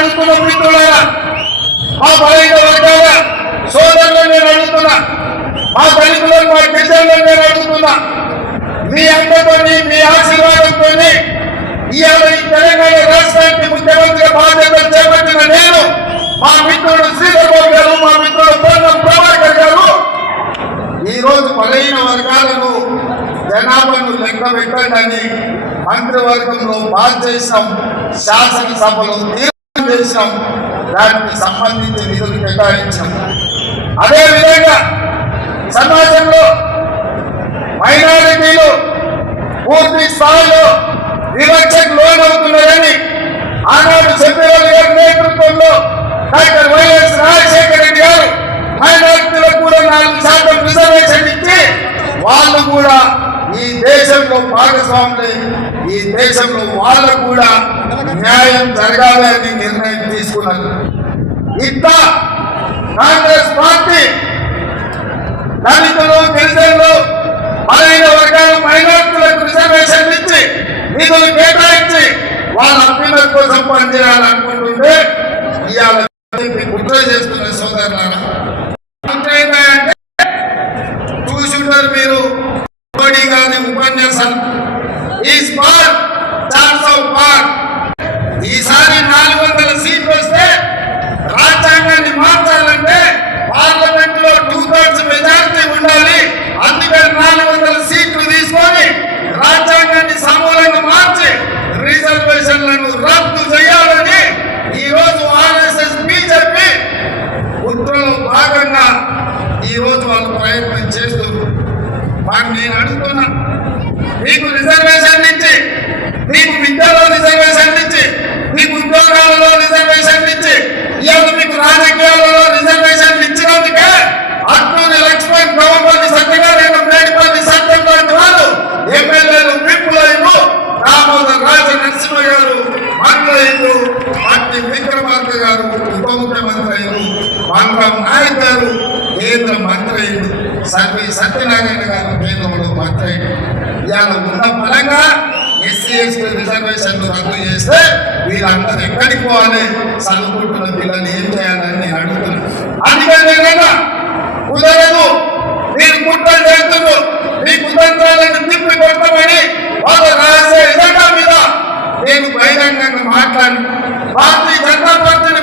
అడుగుతున్న మిత్రులారా మా బలహీన వర్గాల సోదరులను నేను అడుగుతున్నా మా దళితులను మా గిరిజనులను నేను అడుగుతున్నా మీ అందరితోని మీ ఆశీర్వాదంతో ఇవాళ ఈ తెలంగాణ రాష్ట్రానికి ముఖ్యమంత్రి బాధ్యతలు చేపట్టిన నేను మా మిత్రుడు శ్రీధర్ గారు మా మిత్రుడు పొన్నం ప్రభాకర్ గారు ఈరోజు బలహీన వర్గాలను జనాభాను లెక్క పెట్టండి మంత్రివర్గంలో పాస్ చేసాం శాసనసభలో తీర్మానం దానికి సంబంధించి నిధులు కేటాయించాం. అదే విధంగా సమాజంలో మైనారిటీలు పూర్తి స్థాయిలో వివక్షకు లోనవుతున్నారని ఆనాడు చెప్పేవాళ్ళు గారి నేతృత్వంలో డాక్టర్ వైఎస్ రాజశేఖర రెడ్డి గారు మైనారిటీలకు కూడా నాలుగు శాతం రిజర్వేషన్ ఇచ్చి వాళ్ళు కూడా దేశంలో భాగస్వాములే ఈ దేశంలో వాళ్ళకు కూడా న్యాయం జరగాలని నిర్ణయం తీసుకున్నారు. ఇంత కాంగ్రెస్ పార్టీ దళితులు గిరిజనులు బలహీన వర్గాల మైనార్టీలకు రిజర్వేషన్ ఇచ్చి నిధులు కేటాయించి వాళ్ళ అభ్యున్నతి కోసం పనిచేయాలనుకుంటుంటే ఇవాళ గుర్తు చేస్తున్న సోదరులారా వాళ్ళు ప్రయత్నం చేస్తూ మరి నేను అడుగుతున్నా మీకు రిజర్వేషన్ ఇచ్చి మీకు విద్యలో రిజర్వేషన్ ఇచ్చి మీకు ఉద్యోగాలలో రిజర్వేషన్ ఇచ్చి ఇవాళ మీకు రాజకీయాలలో రిజర్వేషన్ ఇచ్చినందుకే అట్లూరి లక్ష్మణ్ గౌరవపల్లి సత్యనారాయణ మేడిపల్లి సత్యం లాంటి వాళ్ళు ఎమ్మెల్యేలు విప్పులైలు దామోదర్ రాజ నరసింహ గారు మంత్రులు పార్టీ విక్రమార్క గారు ఉప ముఖ్యమంత్రి అయ్యారు బంగారం నాయక్ గారు కేంద్ర మంత్రి అయ్యారు సర్వే సత్యనారాయణ గారి కేంద్రంలో మాత్రమే ఇవాళ ఉన్న బలంగా ఎస్సీ ఎస్టీ రిజర్వేషన్లు రద్దు చేస్తే వీళ్ళందరూ ఎక్కడికి పోవాలి? చదువుకుంటున్న పిల్లలు ఏం చేయాలని నేను అడుగుతున్నాను అందుకని కుదరదు. మీరు కుట్రలు చేస్తున్నారు. మీ కుతంత్రాలను తిప్పి కొట్టమని వాళ్ళు రాసే ఎజెండా మీద నేను బహిరంగంగా మాట్లాడి భారతీయ జనతా పార్టీని